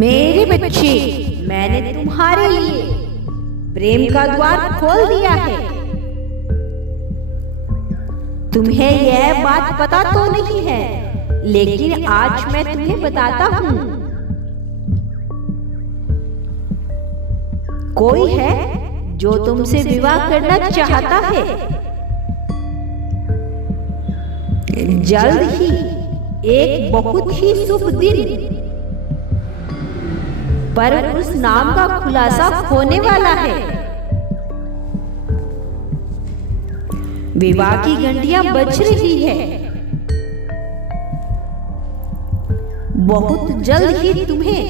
मेरे बच्चे, मैंने तुम्हारे लिए प्रेम का द्वार खोल दिया है। तुम्हें यह बात पता तो नहीं है, लेकिन आज मैं तुम्हें बताता हूँ। कोई है जो तुमसे विवाह करना चाहता है। जल्द ही एक बहुत ही शुभ दिन पर उस नाम का खुलासा होने वाला है। विवाह की घंटियां बज रही है। बहुत जल्द ही तुम्हें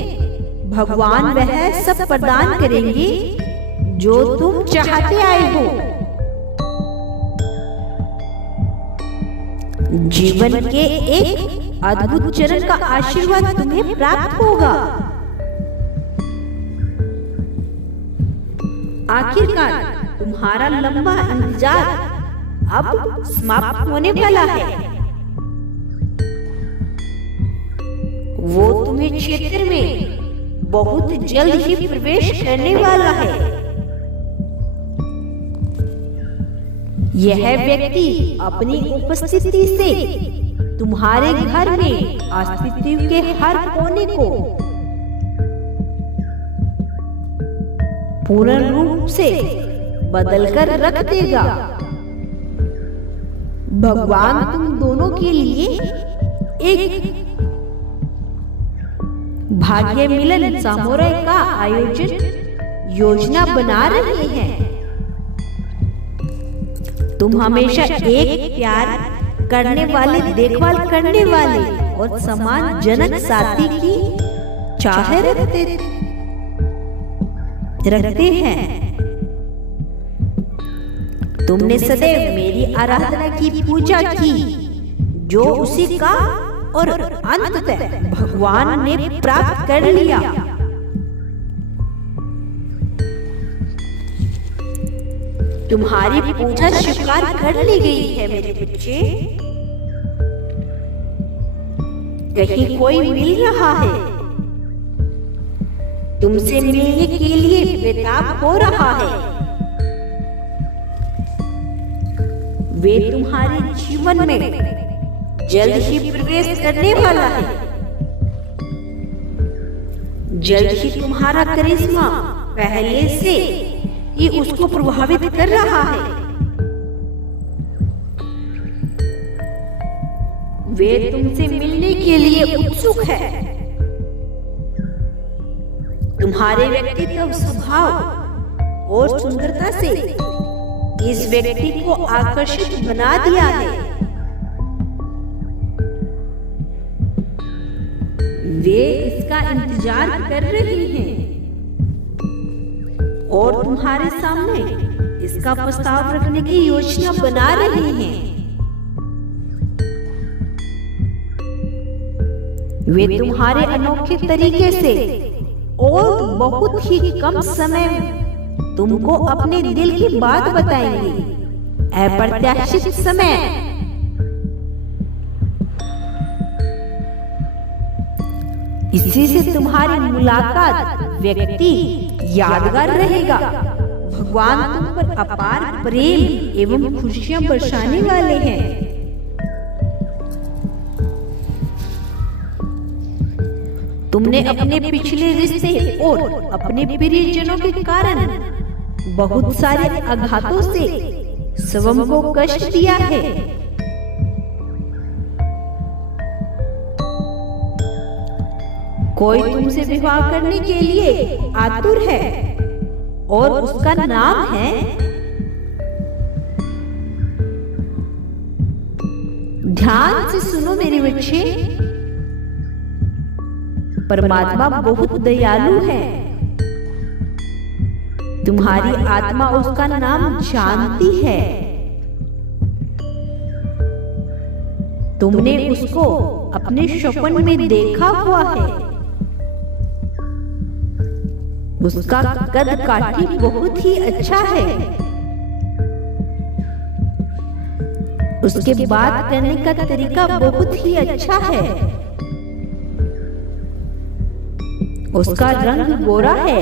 भगवान वह सब प्रदान करेंगे जो तुम चाहते आए हो। जीवन के एक अद्भुत चरण का आशीर्वाद तुम्हें प्राप्त होगा। आखिरकार तुम्हारा लंबा इंतजार अब समाप्त होने वाला है। वो तुम्हें क्षेत्र में बहुत जल्द ही प्रवेश करने वाला है। यह व्यक्ति अपनी उपस्थिति से तुम्हारे घर में अस्तित्व के हर कोने को पूर्ण रूप से बदलकर रख देगा। भगवान तुम दोनों के लिए एक भाग्य मिलन समारोह का आयोजन योजना बना रहे हैं। तुम हमेशा एक प्यार करने वाले, देखभाल करने वाले और सम्मानजनक साथी की चाह रखते हैं। तुमने सदैव मेरी आराधना की पूजा की, जो उसी का और अंततः भगवान ने प्राप्त कर लिया। तुम्हारी पूजा स्वीकार कर ली गई है मेरे बच्चे। कहीं कोई मिल रहा है, तुमसे मिलने के लिए बेताब हो रहा है। वे तुम्हारे जीवन में जल्द ही प्रवेश करने वाला है। जल्द ही तुम्हारा करिश्मा पहले से ही उसको प्रभावित कर रहा है। वे तुमसे मिलने के लिए उत्सुक है। तुम्हारे व्यक्तित्व, स्वभाव और सुंदरता से इस व्यक्ति को आकर्षित बना दिया है। वे इसका इंतजार कर रहे हैं और तुम्हारे सामने इसका प्रस्ताव रखने की योजना बना रहे हैं। वे तुम्हारे अनोखे तरीके से और बहुत ही कम समय तुमको अपने दिल की बात बताएंगे। अप्रत्याशित समय इसी से तुम्हारी मुलाकात व्यक्ति यादगार रहेगा। भगवान तुम पर अपार प्रेम एवं खुशियां बरसाने वाले हैं। तुमने अपने पिछले रिश्ते और अपने प्रियजनों के कारण बहुत सारे आघातों से स्वयं को कष्ट दिया है। कोई तुमसे विवाह करने के लिए आतुर है और उसका नाम है, ध्यान से सुनो मेरे बच्चे, परमात्मा बहुत दयालु है। तुम्हारी आत्मा उसका नाम जानती है। तुमने उसको अपने सपन में देखा हुआ है। उसका कद काठी बहुत ही अच्छा है। उसके बात करने का तरीका बहुत ही अच्छा है। उसका रंग गोरा है।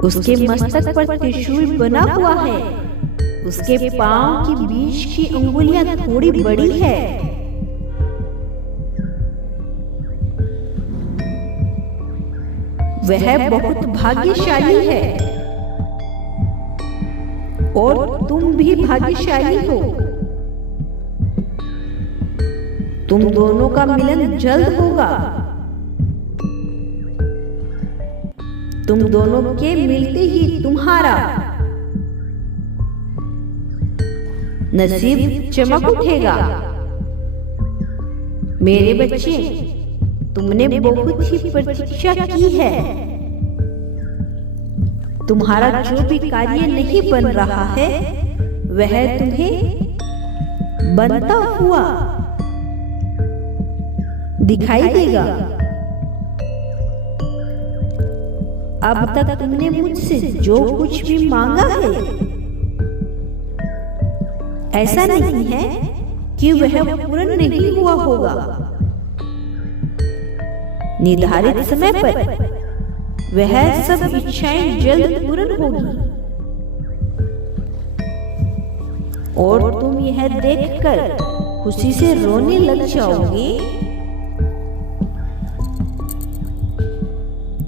उसके मस्तक पर त्रिशूल बना हुआ है। उसके पांव के बीच की अंगुलियां थोड़ी बड़ी है। वह बहुत भाग्यशाली है और तुम भी भाग्यशाली हो। तुम दोनों का मिलन जल्द होगा। तुम दोनों के मिलते ही तुम्हारा नसीब चमक उठेगा। मेरे बच्चे, तुमने बहुत ही प्रतीक्षा की है। तुम्हारा जो भी कार्य नहीं बन रहा है वह तुम्हें बनता हुआ दिखाई देगा। अब तक तुमने मुझसे जो कुछ भी मांगा है, ऐसा नहीं है कि वह पूर्ण नहीं हुआ होगा। निर्धारित समय पर वह सब इच्छाएं जल्द पूर्ण होगी और तुम यह देखकर खुशी से रोने लग जाओगे।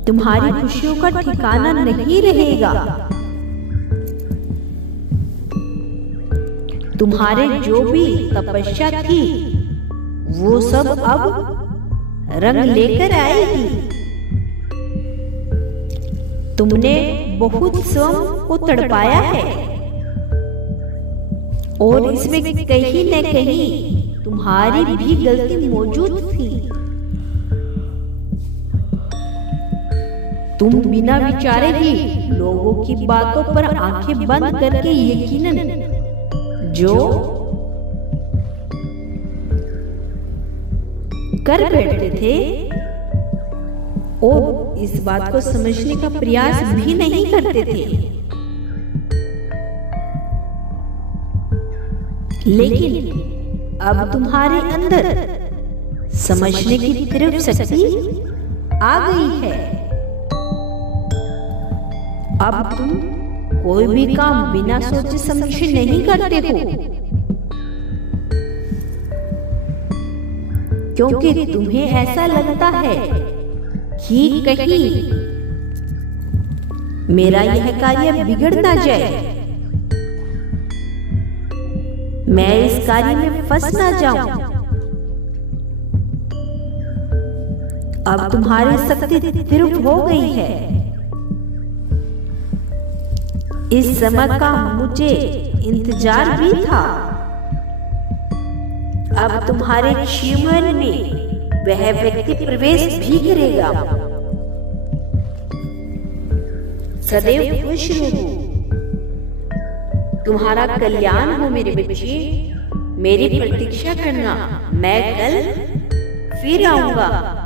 तुम्हारी खुशियों का ठिकाना नहीं रहेगा। तुम्हारे जो भी तपस्या थी वो सब अब रंग लेकर आएगी। तुमने बहुत स्वयं को तड़पाया है और इसमें कहीं न कहीं तुम्हारी भी गलती मौजूद थी। तुम बिना विचारे ही लोगों की बातों पर आंखें बंद करके यकीनन जो कर बैठते थे और इस बात को समझने का प्रयास भी नहीं करते थे। लेकिन अब तुम्हारे अंदर समझने की तीव्र शक्ति आ गई है। अब तुम कोई भी काम बिना सोचे समझे नहीं करते हो, क्योंकि तुम्हें ऐसा लगता है कि कहीं मेरा यह कार्य बिगड़ ना जाए, मैं इस कार्य में फंस ना जाऊं। अब तुम्हारी शक्ति तीव्र हो गई है। इस समय का मुझे इंतजार भी था। अब तुम्हारे जीवन में वह व्यक्ति प्रवेश भी करेगा। सदैव खुश रहो। तुम्हारा कल्याण हो मेरे बच्चे। मेरी प्रतीक्षा करना, मैं कल फिर आऊंगा।